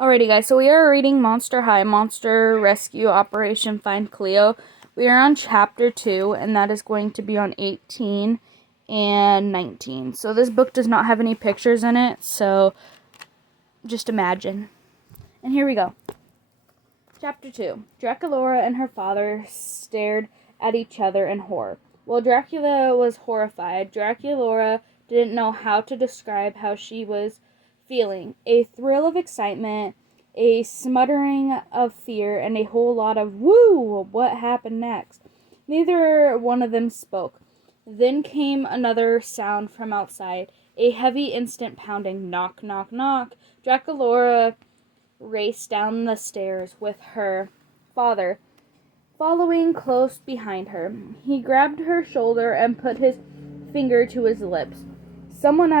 Alrighty, guys, so we are reading Monster High, Monster Rescue Operation Find Cleo. We are on chapter 2, and that is going to be on 18 and 19. So this book does not have any pictures in it, so just imagine. And here we go. Chapter 2. Draculaura and her father stared at each other in horror. While Dracula was horrified, Draculaura didn't know how to describe how she was feeling. A thrill of excitement, a smuttering of fear, and a whole lot of woo! What happened next? Neither one of them spoke. Then came another sound from outside, a heavy instant pounding. Knock, knock, knock. Draculaura raced down the stairs with her father following close behind her. He grabbed her shoulder and put his finger to his lips. Someone's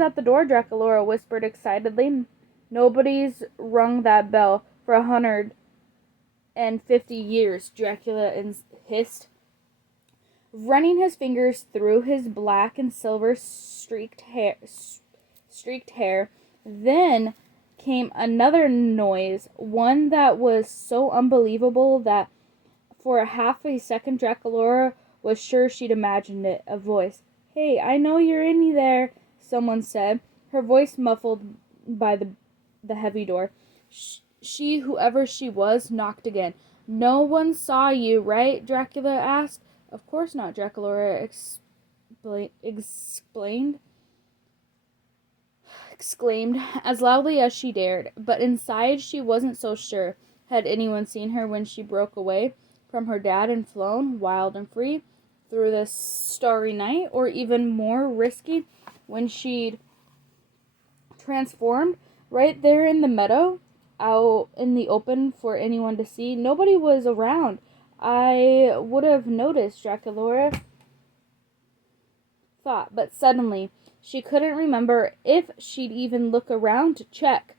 at the door, Draculaura whispered excitedly. Nobody's rung that bell for 150 years, Dracula hissed, running his fingers through his black and silver streaked hair. Then came another noise, one that was so unbelievable that for half a second Draculaura was sure she'd imagined it. A voice. "Hey, I know you're in there," someone said, her voice muffled by the heavy door. She, whoever she was, knocked again. "No one saw you, right?" Dracula asked. "Of course not," Draculaura exclaimed as loudly as she dared, but inside she wasn't so sure. Had anyone seen her when she broke away from her dad and flown, wild and free, through the starry night, or even more risky, when she'd transformed right there in the meadow, out in the open for anyone to see? Nobody was around. I would have noticed, Draculaura thought, but suddenly she couldn't remember if she'd even look around to check.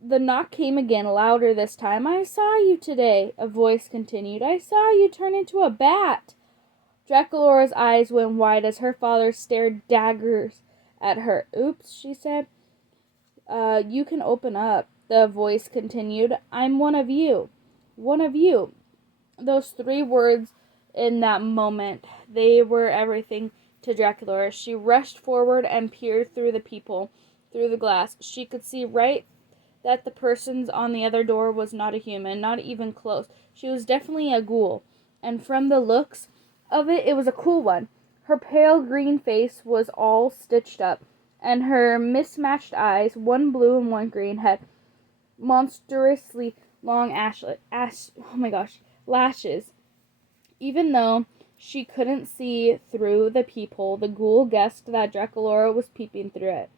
The knock came again, louder this time. "I saw you today," a voice continued. "I saw you turn into a bat." Draculaura's eyes went wide as her father stared daggers at her. "Oops," she said. You can open up," the voice continued. "I'm one of you." One of you. Those 3 words in that moment, they were everything to Draculaura. She rushed forward and peered through the peephole, through the glass. She could see right that the person on the other door was not a human, not even close. She was definitely a ghoul, and from the looks of it, it was a cool one. Her pale green face was all stitched up, and her mismatched eyes, one blue and one green, had monstrously long lashes. Even though she couldn't see through the peephole, the ghoul guessed that Draculaura was peeping through it.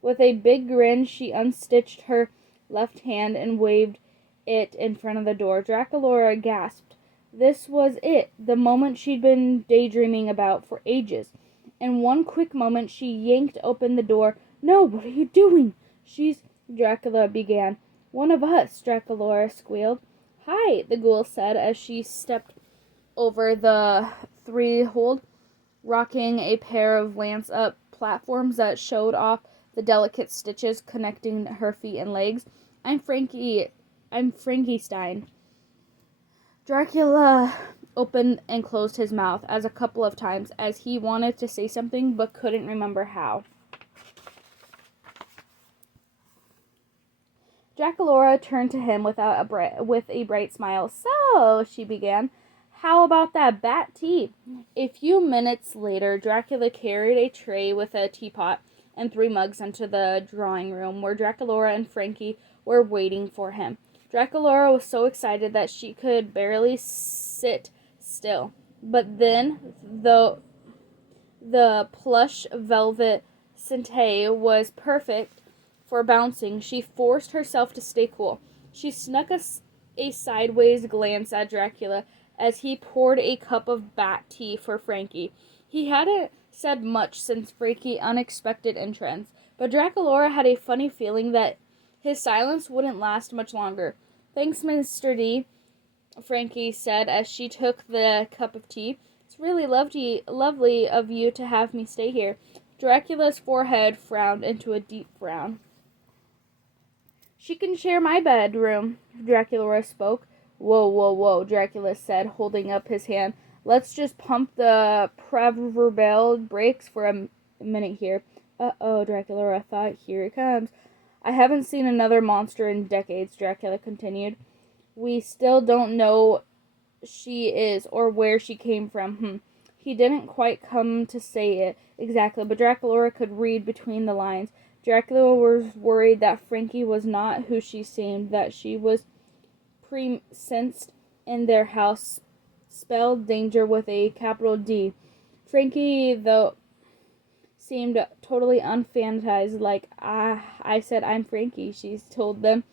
With a big grin, she unstitched her left hand and waved it in front of the door. Draculaura gasped. This was it, the moment she'd been daydreaming about for ages. In one quick moment, she yanked open the door. "No, what are you doing?" Dracula began. "One of us," Draculaura squealed. "Hi," the ghoul said as she stepped over the threshold, rocking a pair of lance-up platforms that showed off the delicate stitches connecting her feet and legs. I'm Frankenstein." Dracula opened and closed his mouth a couple of times as he wanted to say something but couldn't remember how. Draculaura turned to him with a bright smile. "So," she began, "how about that bat tea?" A few minutes later, Dracula carried a tray with a teapot and 3 mugs into the drawing room, where Draculaura and Frankie were waiting for him. Draculaura was so excited that she could barely sit still. But then, the plush velvet settee was perfect for bouncing, she forced herself to stay cool. She snuck a sideways glance at Dracula as he poured a cup of bat tea for Frankie. He hadn't said much since Frankie's unexpected entrance, but Draculaura had a funny feeling that his silence wouldn't last much longer. "Thanks, Mr. D," Frankie said as she took the cup of tea. "It's really lovely of you to have me stay here." Dracula's forehead frowned into a deep frown. She can share my bedroom, Dracula spoke. Whoa, whoa, whoa, Dracula said, holding up his hand. Let's just pump the proverbial brakes for a minute here. Uh-oh, Dracula thought. Here it comes. I haven't seen another monster in decades, Dracula continued. We still don't know she is or where she came from. He didn't quite come to say it exactly, but Dracula could read between the lines. Dracula was worried that Frankie was not who she seemed, that she was presensed in their house, spelled danger with a capital D. Frankie, though, seemed totally unfantasized, like, I said I'm Frankie, she told them.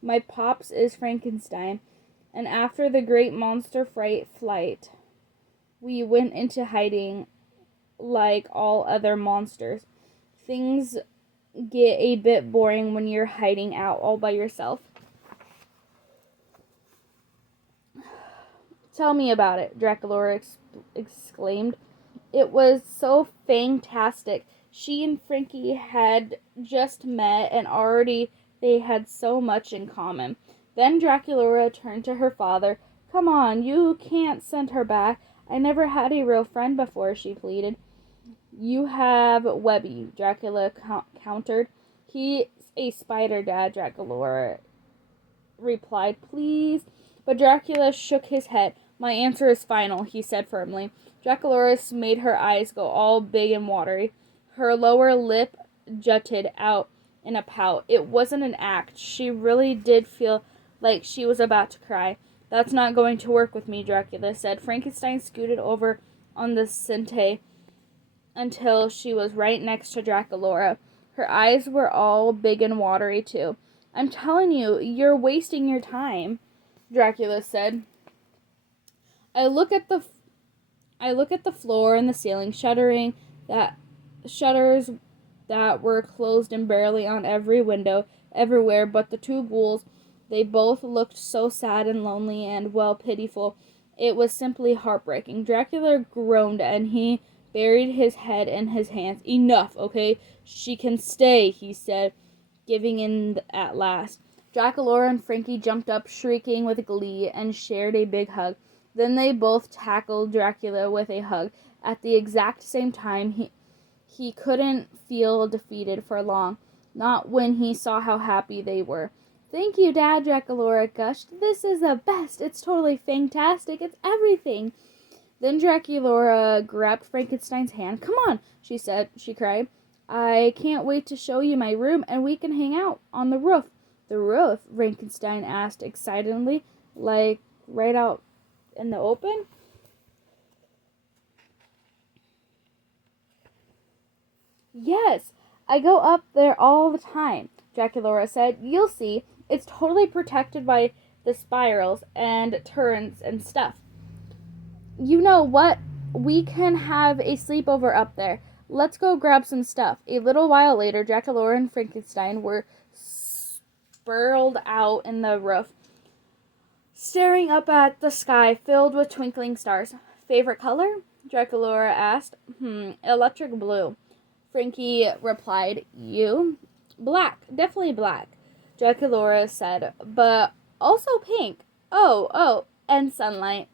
My pops is Frankenstein, and after the great monster flight, we went into hiding like all other monsters. Things get a bit boring when you're hiding out all by yourself. Tell me about it, Dracula exclaimed. It was so fantastic. She and Frankie had just met and already they had so much in common. Then Dracula turned to her father. Come on, you can't send her back. I never had a real friend before, she pleaded. You have Webby, Dracula countered. He's a spider, Dad, Dracula replied. Please. But Dracula shook his head. My answer is final, he said firmly. Dracula made her eyes go all big and watery. Her lower lip jutted out in a pout. It wasn't an act. She really did feel like she was about to cry. That's not going to work with me, Dracula said. Frankenstein scooted over on the settee until she was right next to Dracula. Her eyes were all big and watery, too. I'm telling you, you're wasting your time, Dracula said. I look at the floor and the ceiling, shudders that were closed and barely on every window, everywhere but the two ghouls. They both looked so sad and lonely and, well, pitiful. It was simply heartbreaking. Dracula groaned and he buried his head in his hands. Enough, okay? She can stay, he said, giving in at last. Dracula and Frankie jumped up, shrieking with glee, and shared a big hug. Then they both tackled Dracula with a hug. At the exact same time, he couldn't feel defeated for long, not when he saw how happy they were. Thank you, Dad, Dracula gushed. This is the best. It's totally fantastic. It's everything. Then Dracula grabbed Frankenstein's hand. Come on, she cried. I can't wait to show you my room, and we can hang out on the roof. The roof? Frankenstein asked excitedly, like right out in the open? Yes, I go up there all the time, Dracula said. You'll see. It's totally protected by the spirals and turrets and stuff. You know what? We can have a sleepover up there. Let's go grab some stuff. A little while later, Dracula and Frankenstein were sprawled out in the roof, staring up at the sky filled with twinkling stars. Favorite color? Dracula asked. Electric blue. Frankie replied. You? Black. Definitely black, Dracula said. But also pink. Oh, and sunlight.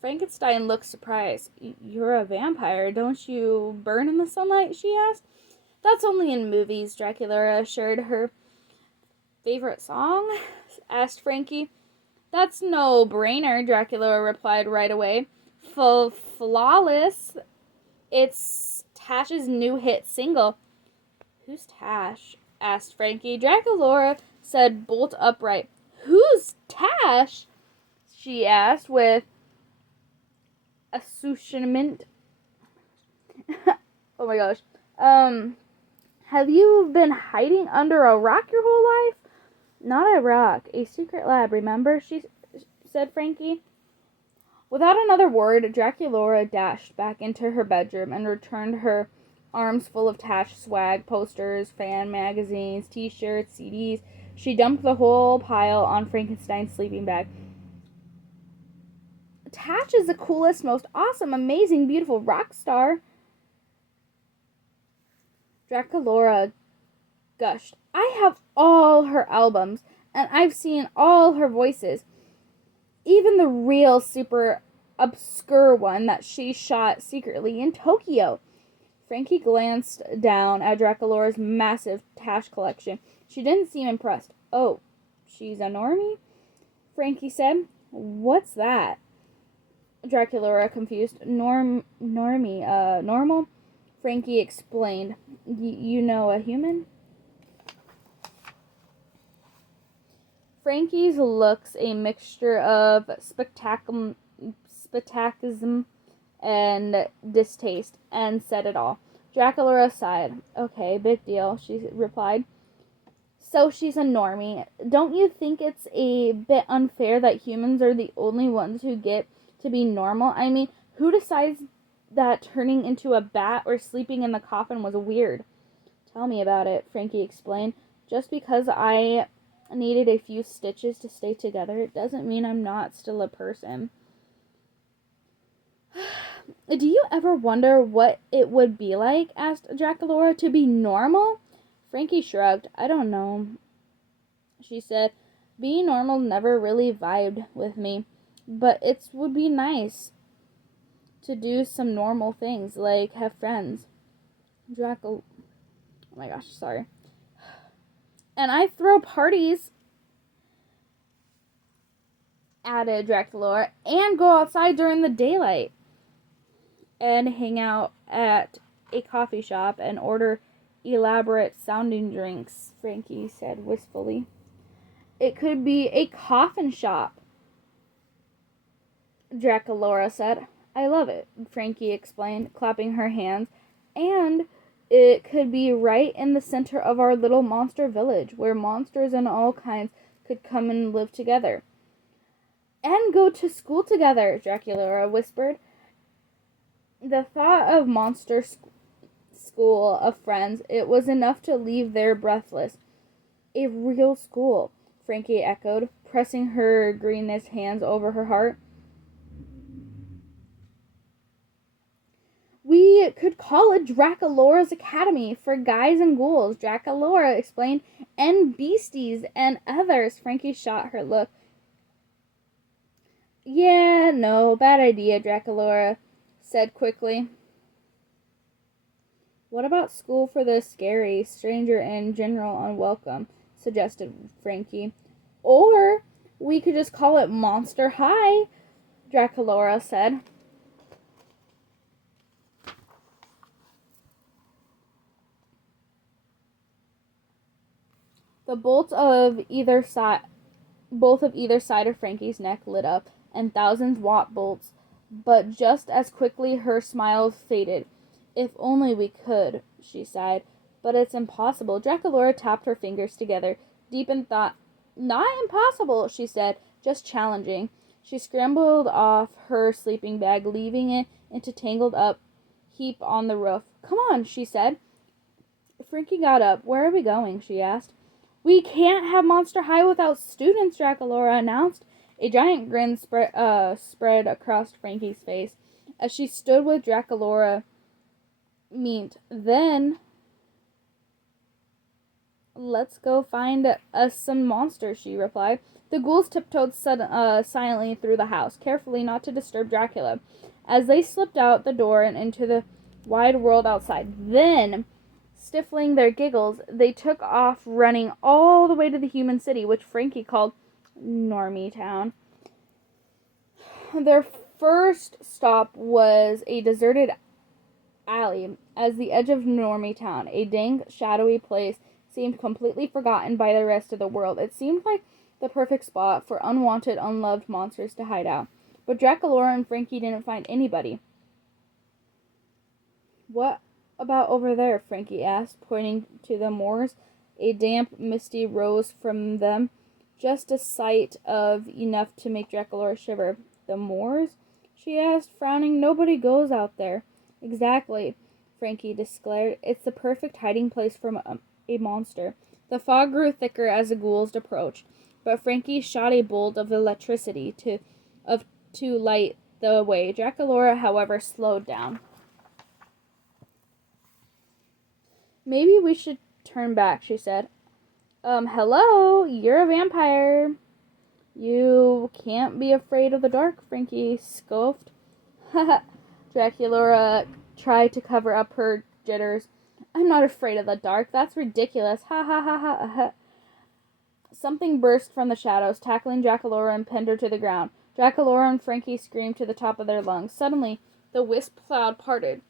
Frankenstein looked surprised. You're a vampire. Don't you burn in the sunlight? She asked. That's only in movies, Dracula assured her. Favorite song? Asked Frankie. That's no brainer, Dracula replied right away. Flawless. It's Tash's new hit single. Who's Tash? Asked Frankie. Dracula said bolt upright. Who's Tash? She asked with astonishment. Oh my gosh. Have you been hiding under a rock your whole life? Not a rock, a secret lab, remember? Said Frankie. Without another word, Dracula dashed back into her bedroom and returned her arms full of Tash swag, posters, fan magazines, t-shirts, CDs. She dumped the whole pile on Frankenstein's sleeping bag. Tash is the coolest, most awesome, amazing, beautiful rock star. Dracula gushed. I have all her albums, and I've seen all her voices. Even the real super obscure one that she shot secretly in Tokyo. Frankie glanced down at Draculaura's massive tash collection. She didn't seem impressed. Oh, she's a normie? Frankie said. What's that? Draculaura, confused. Normie, normal? Frankie explained. You know a human? Frankie's looks a mixture of spectacism and distaste, and said it all. Draculaura sighed. Okay, big deal, she replied. So she's a normie. Don't you think it's a bit unfair that humans are the only ones who get to be normal? I mean, who decides that turning into a bat or sleeping in the coffin was weird? Tell me about it, Frankie explained. Just because I needed a few stitches to stay together, it doesn't mean I'm not still a person. Do you ever wonder what it would be like, asked Draculaura, to be normal? Frankie shrugged. I don't know, she said. Being normal never really vibed with me, but it would be nice to do some normal things, like have friends. Oh my gosh, sorry. And I throw parties, added Draculaura, and go outside during the daylight and hang out at a coffee shop and order elaborate sounding drinks, Frankie said wistfully. It could be a coffin shop, Draculaura said. I love it, Frankie explained, clapping her hands. And it could be right in the center of our little monster village, where monsters and all kinds could come and live together. And go to school together, Draculaura whispered. The thought of monster school of friends, it was enough to leave there breathless. A real school, Frankie echoed, pressing her greenish hands over her heart. We could call it Draculaura's Academy for guys and ghouls, Draculaura explained, and beasties and others. Frankie shot her look. Yeah, no, bad idea, Draculaura said quickly. What about school for the scary, stranger, and general unwelcome, suggested Frankie. Or we could just call it Monster High, Draculaura said. The bolts of both of either side of Frankie's neck lit up, and thousands-watt bolts, but just as quickly her smile faded. If only we could, she sighed, but it's impossible. Draculaura tapped her fingers together, deep in thought. Not impossible, she said, just challenging. She scrambled off her sleeping bag, leaving it into tangled up heap on the roof. Come on, she said. Frankie got up. Where are we going? She asked. We can't have Monster High without students, Draculaura announced. A giant grin spread across Frankie's face as she stood with Draculaura. Then let's go find us some monsters, she replied. The ghouls tiptoed silently through the house, carefully not to disturb Dracula, as they slipped out the door and into the wide world outside. Then, stifling their giggles, they took off, running all the way to the human city, which Frankie called Normie Town. Their first stop was a deserted alley at the edge of Normie Town. A dank, shadowy place seemed completely forgotten by the rest of the world. It seemed like the perfect spot for unwanted, unloved monsters to hide out. But Draculaura and Frankie didn't find anybody. What about over there? Frankie asked, pointing to the moors. A damp, misty rose from them, just a sight of enough to make Draculaura shiver. The moors? She asked, frowning. Nobody goes out there. Exactly, Frankie declared. It's the perfect hiding place from a monster. The fog grew thicker as the ghouls approached, but Frankie shot a bolt of electricity to light the way. Draculaura, however, slowed down. Maybe we should turn back, she said. Hello, you're a vampire. You can't be afraid of the dark, Frankie scoffed. Dracula tried to cover up her jitters. I'm not afraid of the dark. That's ridiculous. Ha ha ha ha ha. Something burst from the shadows, tackling Dracula and pinned her to the ground. Dracula and Frankie screamed to the top of their lungs. Suddenly, the wisp cloud parted.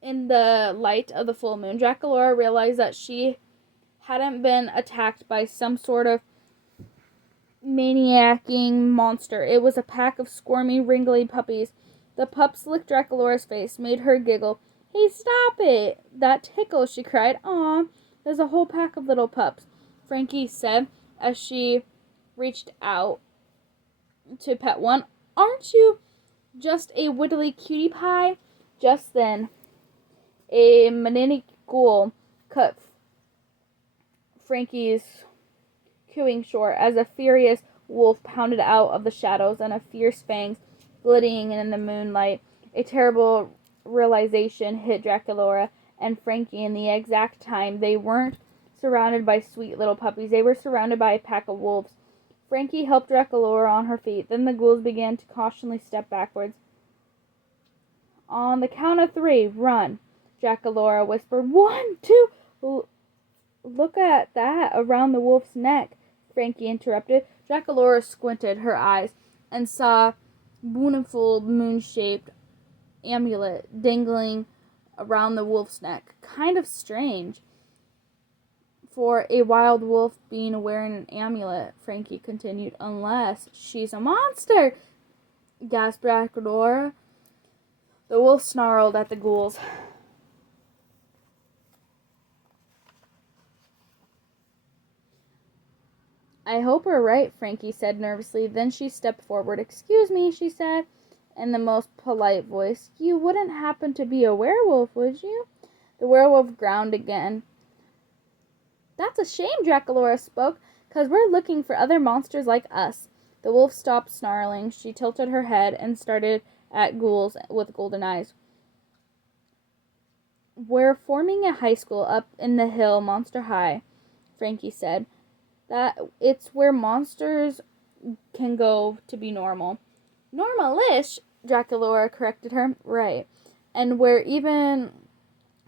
In the light of the full moon, Dracula realized that she hadn't been attacked by some sort of maniacing monster. It was a pack of squirmy, wriggly puppies. The pups licked Dracula's face, made her giggle. Hey, stop it! That tickles, she cried. Aw, there's a whole pack of little pups, Frankie said as she reached out to pet one. Aren't you just a whittly cutie pie? Just then, a maniac ghoul cut Frankie's cooing short as a furious wolf pounded out of the shadows and a fierce fangs glittering in the moonlight. A terrible realization hit Dracula and Frankie in the exact time. They weren't surrounded by sweet little puppies. They were surrounded by a pack of wolves. Frankie helped Dracula on her feet. Then the ghouls began to cautiously step backwards. On the count of 3, run, Dracula whispered. 1, 2... Look at that around the wolf's neck, Frankie interrupted. Dracula squinted her eyes and saw a beautiful moon-shaped amulet dangling around the wolf's neck. Kind of strange for a wild wolf being wearing an amulet, Frankie continued. Unless she's a monster, gasped Dracula. The wolf snarled at the ghouls. I hope we're right, Frankie said nervously. Then she stepped forward. Excuse me, she said, in the most polite voice. You wouldn't happen to be a werewolf, would you? The werewolf growled again. That's a shame, Dracula spoke, 'cause we're looking for other monsters like us. The wolf stopped snarling. She tilted her head and started at ghouls with golden eyes. We're forming a high school up in the hill, Monster High, Frankie said. That it's where monsters can go to be normal. Normal-ish, Dracula corrected her. Right. And we're even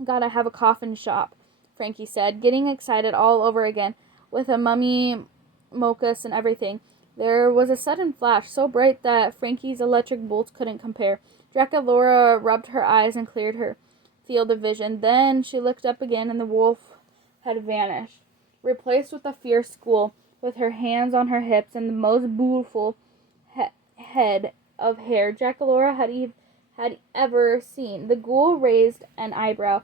gotta have a coffin shop, Frankie said, getting excited all over again, with a mummy mocus and everything. There was a sudden flash, so bright that Frankie's electric bolts couldn't compare. Dracula rubbed her eyes and cleared her field of vision. Then she looked up again, and the wolf had vanished, replaced with a fierce ghoul with her hands on her hips and the most beautiful head of hair Dracula had ever seen. The ghoul raised an eyebrow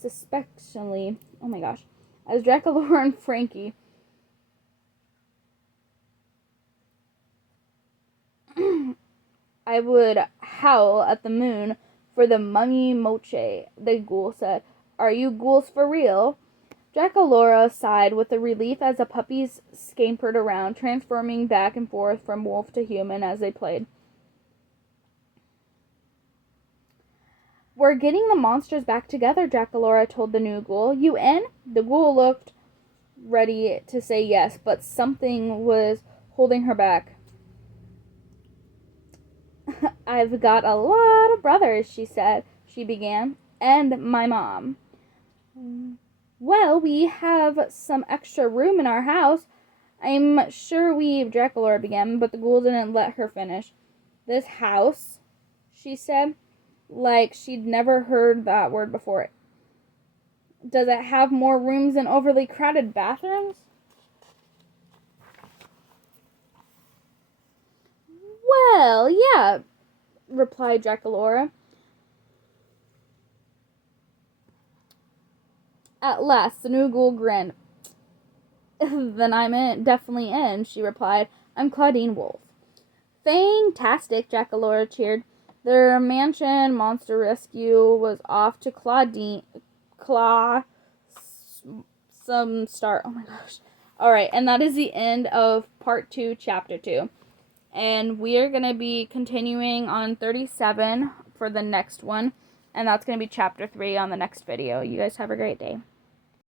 suspiciously, oh my gosh, as Dracula and Frankie I would howl at the moon for the mummy moche, the ghoul said. Are you ghouls for real? Dracula sighed with relief as the puppies scampered around, transforming back and forth from wolf to human as they played. We're getting the monsters back together, Dracula told the new ghoul. You in? The ghoul looked ready to say yes, but something was holding her back. I've got a lot of brothers, she said. She began. And my mom. Well, we have some extra room in our house. I'm sure Dracula began, but the ghoul didn't let her finish. This house, she said, like she'd never heard that word before. Does it have more rooms and overly crowded bathrooms? Well, yeah, replied Dracula. At last, the new ghoul grinned. Then I'm definitely in, she replied. I'm Claudine Wolf. Fantastic, Dracula cheered. Their mansion monster rescue was off to some start. Oh my gosh. Alright, and that is the end of part 2, chapter 2. And we are going to be continuing on 37 for the next one. And that's going to be chapter 3 on the next video. You guys have a great day.